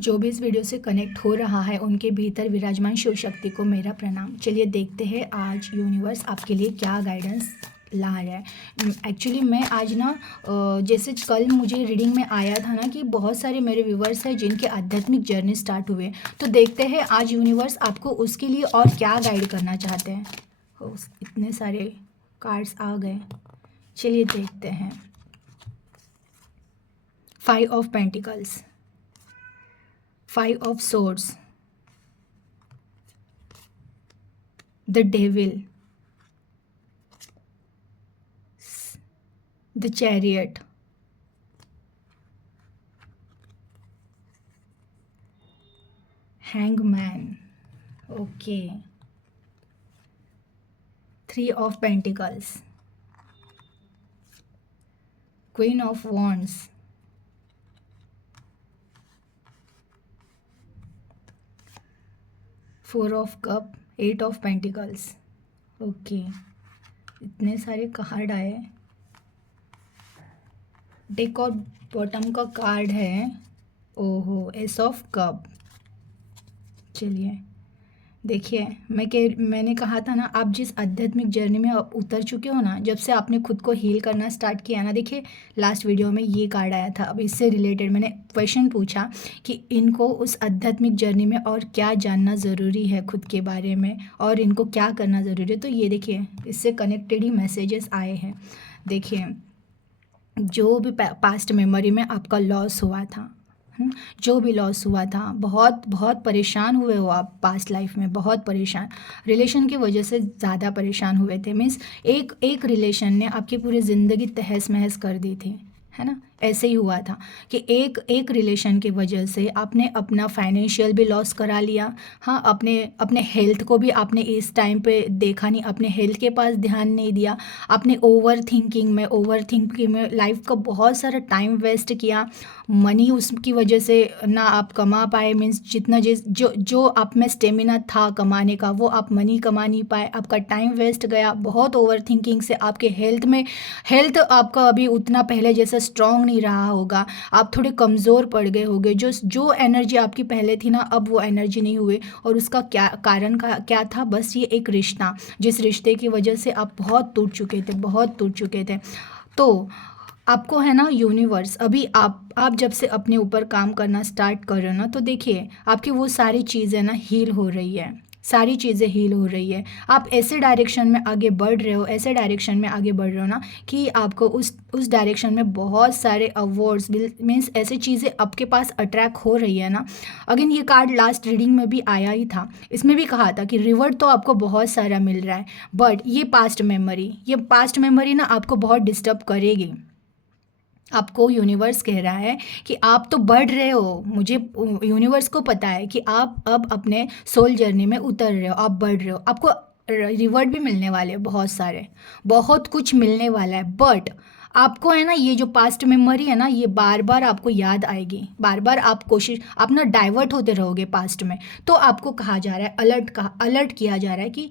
जो भी इस वीडियो से कनेक्ट हो रहा है उनके भीतर विराजमान शिव शक्ति को मेरा प्रणाम। चलिए देखते हैं आज यूनिवर्स आपके लिए क्या गाइडेंस ला रहा है। एक्चुअली मैं आज ना जैसे कल मुझे रीडिंग में आया था ना कि बहुत सारे मेरे व्यूवर्स हैं जिनके आध्यात्मिक जर्नी स्टार्ट हुए, तो देखते हैं आज यूनिवर्स आपको उसके लिए और क्या गाइड करना चाहते हैं। इतने सारे कार्ड्स आ गए, चलिए देखते हैं। 5 of pentacles, 5 of swords, the devil, the chariot, hangman, okay, 3 of pentacles, queen of wands, 4 of cup, 8 of pentacles, okay इतने सारे कार्ड आए। डेक और बॉटम का कार्ड है, ओहो, एस ऑफ कप। चलिए देखिए, मैंने कहा था ना, आप जिस आध्यात्मिक जर्नी में आप उतर चुके हो ना, जब से आपने खुद को हील करना स्टार्ट किया ना, देखिए लास्ट वीडियो में ये कार्ड आया था। अब इससे रिलेटेड मैंने क्वेश्चन पूछा कि इनको उस आध्यात्मिक जर्नी में और क्या जानना ज़रूरी है खुद के बारे में, और इनको क्या करना ज़रूरी है। तो ये देखिए, इससे कनेक्टेड ही मैसेजेस आए हैं। देखिए, जो भी पास्ट मेमोरी में आपका लॉस हुआ था, जो भी लॉस हुआ था, बहुत बहुत परेशान हुए हो आप पास्ट लाइफ में, बहुत परेशान, रिलेशन की वजह से ज़्यादा परेशान हुए थे। मीन्स एक रिलेशन ने आपकी पूरी ज़िंदगी तहस महस कर दी थी, है ना। ऐसे ही हुआ था कि एक रिलेशन की वजह से आपने अपना फाइनेंशियल भी लॉस करा लिया। हाँ, अपने हेल्थ को भी आपने इस टाइम पे देखा नहीं, अपने हेल्थ के पास ध्यान नहीं दिया। आपने ओवर थिंकिंग में लाइफ का बहुत सारा टाइम वेस्ट किया। मनी उसकी वजह से ना आप कमा पाए, मीन्स जितना जो आप में स्टेमिना था कमाने का, वो आप मनी कमा नहीं पाए। आपका टाइम वेस्ट गया बहुत ओवर थिंकिंग से। आपके हेल्थ आपका अभी उतना पहले जैसा स्ट्रांग नहीं रहा होगा। आप थोड़े कमज़ोर पड़ गए होंगे। जो एनर्जी आपकी पहले थी ना, अब वो एनर्जी नहीं हुए। और उसका कारण क्या था? बस ये एक रिश्ता, जिस रिश्ते की वजह से आप बहुत टूट चुके थे। तो आपको है ना, यूनिवर्स अभी आप जब से अपने ऊपर काम करना स्टार्ट कर रहे हो ना, तो देखिए आपकी वो सारी चीज़ें ना हील हो रही है, सारी चीज़ें हील हो रही है। आप ऐसे डायरेक्शन में आगे बढ़ रहे हो ना, कि आपको उस डायरेक्शन में बहुत सारे अवार्ड्स मीन्स ऐसी चीज़ें आपके पास अट्रैक्ट हो रही है ना। अगेन ये कार्ड लास्ट रीडिंग में भी आया ही था। इसमें भी कहा था कि रिवॉर्ड तो आपको बहुत सारा मिल रहा है, बट ये पास्ट मेमोरी ना आपको बहुत डिस्टर्ब करेगी। आपको यूनिवर्स कह रहा है कि आप तो बढ़ रहे हो, मुझे यूनिवर्स को पता है कि आप अब अपने सोल जर्नी में उतर रहे हो, आप बढ़ रहे हो। आपको रिवॉर्ड भी मिलने वाले हैं, बहुत सारे, बहुत कुछ मिलने वाला है। बट आपको है ना, ये जो पास्ट मेमोरी है ना, ये बार बार आपको याद आएगी, बार बार आप ना डाइवर्ट होते रहोगे पास्ट में। तो आपको कहा जा रहा है, अलर्ट किया जा रहा है कि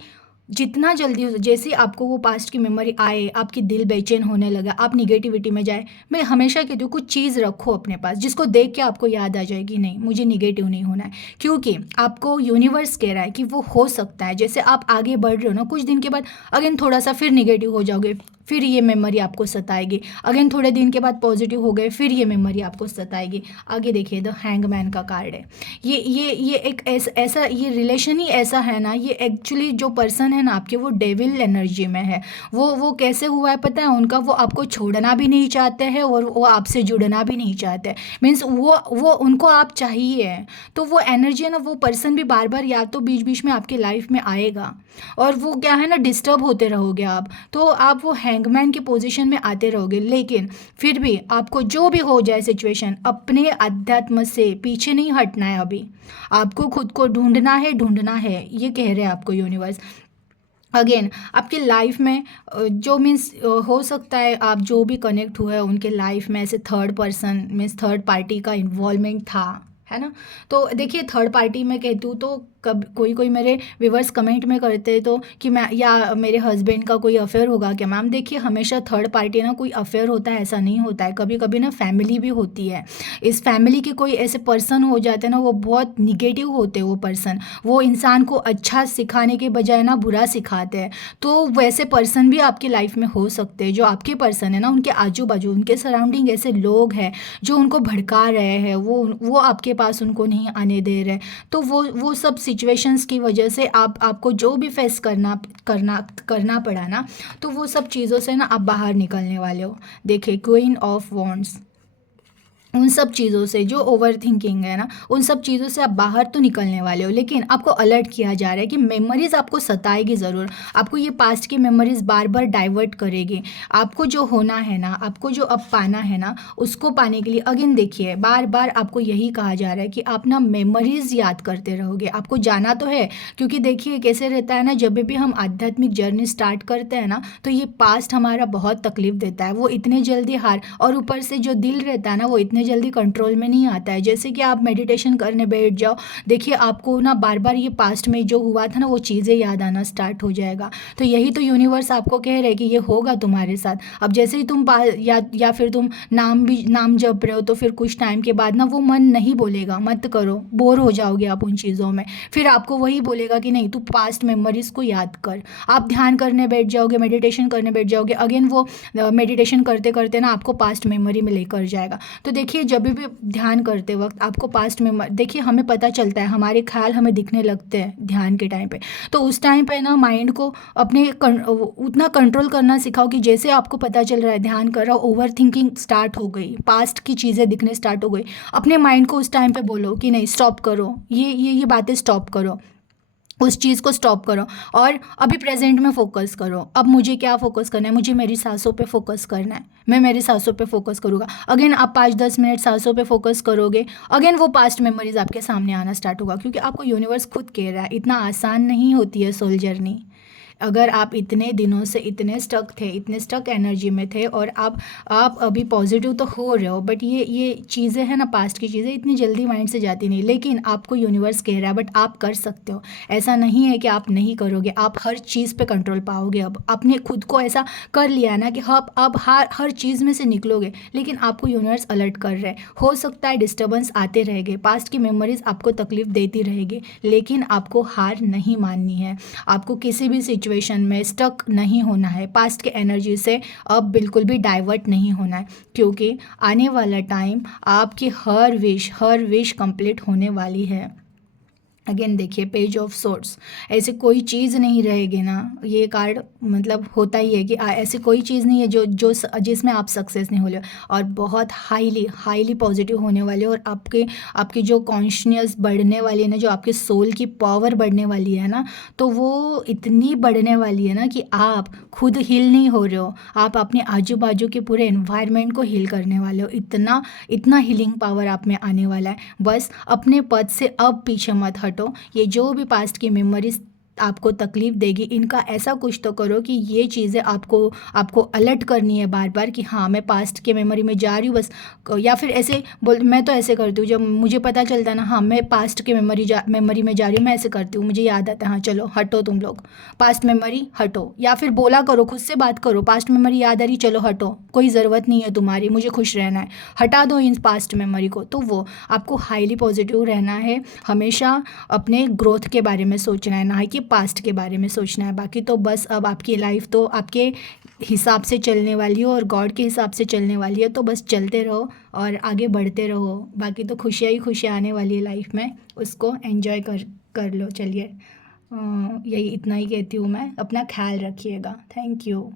जितना जल्दी हो, जैसे आपको वो पास्ट की मेमोरी आए, आपकी दिल बेचैन होने लगा, आप निगेटिविटी में जाए, मैं हमेशा कहती हूँ कुछ चीज़ रखो अपने पास जिसको देख के आपको याद आ जाएगी, नहीं मुझे निगेटिव नहीं होना है। क्योंकि आपको यूनिवर्स कह रहा है कि वो हो सकता है, जैसे आप आगे बढ़ रहे हो ना, कुछ दिन के बाद अगेन थोड़ा सा फिर निगेटिव हो जाओगे, फिर ये मेमोरी आपको सताएगी। अगेन थोड़े दिन के बाद पॉजिटिव हो गए, फिर ये मेमोरी आपको सताएगी। आगे देखिए, द हैंगमैन का कार्ड है। ये एक ऐसा ये रिलेशन ही ऐसा है ना, ये एक्चुअली जो पर्सन है ना आपके, वो डेविल एनर्जी में है। वो कैसे हुआ है पता है उनका? वो आपको छोड़ना भी नहीं चाहते हैं और वो आपसे जुड़ना भी नहीं चाहते। मीन्स वो उनको आप चाहिए। तो वो एनर्जी है ना, वो पर्सन भी बार बार या तो बीच बीच में आपके लाइफ में आएगा, और वो क्या है ना, डिस्टर्ब होते रहोगे आप। तो आप वो हैंगमैन की पोजीशन में आते रहोगे। लेकिन फिर भी आपको जो भी हो जाए सिचुएशन, अपने अध्यात्म से पीछे नहीं हटना है। अभी आपको खुद को ढूंढना है, ये कह रहे हैं आपको यूनिवर्स। अगेन आपकी लाइफ में जो मीन्स हो सकता है आप जो भी कनेक्ट हुए हैं उनके लाइफ में ऐसे थर्ड पार्टी का इन्वॉल्वमेंट था, है ना। तो देखिए, थर्ड पार्टी में कहती हूँ तो कब कोई कोई मेरे व्यूवर्स कमेंट में करते हैं तो कि मैं या मेरे हस्बैंड का कोई अफेयर होगा क्या। मैम देखिए, हमेशा थर्ड पार्टी ना कोई अफेयर होता है ऐसा नहीं होता है, कभी कभी ना फैमिली भी होती है। इस फैमिली के कोई ऐसे पर्सन हो जाते हैं ना, वो बहुत निगेटिव होते हैं वो पर्सन, वो इंसान को अच्छा सिखाने के बजाय ना बुरा सिखाते हैं। तो वैसे पर्सन भी आपकी लाइफ में हो सकते हैं। जो आपके पर्सन है ना, उनके आजू बाजू उनके सराउंडिंग ऐसे लोग हैं जो उनको भड़का रहे हैं, वो आपके पास उनको नहीं आने दे रहे। तो वो सब सिचुएशंस की वजह से आपको जो भी फेस करना करना करना पड़ा ना, तो वो सब चीज़ों से ना आप बाहर निकलने वाले हो। देखिए, क्वीन ऑफ वॉन्ड्स, उन सब चीज़ों से जो ओवर थिंकिंग है ना, उन सब चीज़ों से आप बाहर तो निकलने वाले हो, लेकिन आपको अलर्ट किया जा रहा है कि मेमोरीज आपको सताएगी ज़रूर। आपको ये पास्ट की मेमोरीज बार बार डाइवर्ट करेगी। आपको जो होना है ना, आपको जो अब पाना है ना, उसको पाने के लिए अगेन देखिए, बार बार आपको यही कहा जा रहा है कि आप ना मेमोरीज याद करते रहोगे। आपको जाना तो है, क्योंकि देखिए कैसे रहता है ना, जब भी हम आध्यात्मिक जर्नी स्टार्ट करते हैं ना, तो ये पास्ट हमारा बहुत तकलीफ देता है। वो इतने जल्दी हार, और ऊपर से जो दिल रहता है ना, वो इतने जल्दी कंट्रोल में नहीं आता है। जैसे कि आप मेडिटेशन करने बैठ जाओ, देखिए आपको ना बार बार ये पास्ट में जो हुआ था ना, वो चीज़ें याद आना स्टार्ट हो जाएगा। तो यही तो यूनिवर्स आपको कह रहे हैं कि ये होगा तुम्हारे साथ। अब जैसे ही तुम या फिर तुम नाम जप रहे हो, तो फिर कुछ टाइम के बाद ना वो मन नहीं बोलेगा मत करो, बोर हो जाओगे आप उन चीज़ों में। फिर आपको वही बोलेगा कि नहीं, तू पास्ट मेमोरीज को याद कर। आप ध्यान करने बैठ जाओगे, मेडिटेशन करने बैठ जाओगे, अगेन वो मेडिटेशन करते करते ना आपको पास्ट मेमोरी में लेकर जाएगा। तो देखिए, जब भी ध्यान करते वक्त आपको पास्ट में देखिए, हमें पता चलता है, हमारे ख्याल हमें दिखने लगते हैं ध्यान के टाइम पे। तो उस टाइम पे ना माइंड को अपने उतना कंट्रोल करना सिखाओ कि जैसे आपको पता चल रहा है ध्यान कर रहा हो, ओवर थिंकिंग स्टार्ट हो गई, पास्ट की चीज़ें दिखने स्टार्ट हो गई, अपने माइंड को उस टाइम पे बोलो कि नहीं, स्टॉप करो, ये बातें स्टॉप करो, उस चीज़ को स्टॉप करो और अभी प्रेजेंट में फोकस करो। अब मुझे क्या फोकस करना है, मुझे मेरी सांसों पे फोकस करना है, मैं मेरी सांसों पे फोकस करूँगा। अगेन आप 5-10 मिनट सांसों पे फोकस करोगे, अगेन वो पास्ट मेमोरीज आपके सामने आना स्टार्ट होगा, क्योंकि आपको यूनिवर्स खुद कह रहा है, इतना आसान नहीं होती है सोल जर्नी। अगर आप इतने दिनों से इतने स्टक थे, इतने स्टक एनर्जी में थे, और आप अभी पॉजिटिव तो हो रहे हो, बट ये चीज़ें हैं ना, पास्ट की चीज़ें इतनी जल्दी माइंड से जाती नहीं, लेकिन आपको यूनिवर्स कह रहा है, बट आप कर सकते हो। ऐसा नहीं है कि आप नहीं करोगे, आप हर चीज़ पे कंट्रोल पाओगे। अब आपने खुद को ऐसा कर लिया ना कि आप अब हर चीज़ में से निकलोगे, लेकिन आपको यूनिवर्स अलर्ट कर रहे हैं। हो सकता है डिस्टर्बेंस आते रहेंगे, पास्ट की मेमोरीज आपको तकलीफ देती रहेगी, लेकिन आपको हार नहीं माननी है। आपको किसी भी सिचुएशन में स्टक नहीं होना है, पास्ट के एनर्जी से अब बिल्कुल भी डाइवर्ट नहीं होना है, क्योंकि आने वाला टाइम आपकी हर विश कंप्लीट होने वाली है। अगेन देखिए, पेज ऑफ सोर्ट्स, ऐसे कोई चीज़ नहीं रहेगी ना, ये कार्ड मतलब होता ही है कि ऐसी कोई चीज़ नहीं है जिसमें आप सक्सेस नहीं हो रहे, और बहुत हाईली पॉजिटिव होने वाले हो, और आपकी जो कॉन्शियस बढ़ने वाली है ना, जो आपके सोल की पावर बढ़ने वाली है ना, तो वो इतनी बढ़ने वाली है ना कि आप खुद हील नहीं हो रहे हो, आप अपने आजू बाजू के पूरे एनवायरनमेंट को हील करने वाले हो। इतना हीलिंग पावर आप में आने वाला है। बस अपने पद से अब पीछे मत हटो। ये जो भी पास्ट की मेमोरीज आपको तकलीफ देगी, इनका ऐसा कुछ तो करो कि ये चीज़ें आपको अलर्ट करनी है बार बार कि हाँ, मैं पास्ट के मेमोरी में जा रही हूँ बस। या फिर ऐसे बोल, मैं तो ऐसे करती हूँ, जब मुझे पता चलता है ना, हाँ मैं पास्ट के मेमोरी में जा रही हूँ, मैं ऐसे करती हूँ, मुझे याद आता है, हाँ चलो हटो तुम लोग, पास्ट मेमोरी हटो। या फिर बोला करो, खुद से बात करो, पास्ट मेमोरी याद आ रही, चलो हटो, कोई ज़रूरत नहीं है तुम्हारी, मुझे खुश रहना है, हटा दो इन पास्ट मेमोरी को। तो वो आपको हाईली पॉजिटिव रहना है, हमेशा अपने ग्रोथ के बारे में सोचना है, ना कि पास्ट के बारे में सोचना है। बाकी तो बस अब आपकी लाइफ तो आपके हिसाब से चलने वाली हो और गॉड के हिसाब से चलने वाली है, तो बस चलते रहो और आगे बढ़ते रहो। बाकी तो खुशियाँ ही खुशियाँ आने वाली है लाइफ में, उसको एंजॉय कर लो। चलिए, यही इतना ही कहती हूँ मैं, अपना ख्याल रखिएगा। Thank you.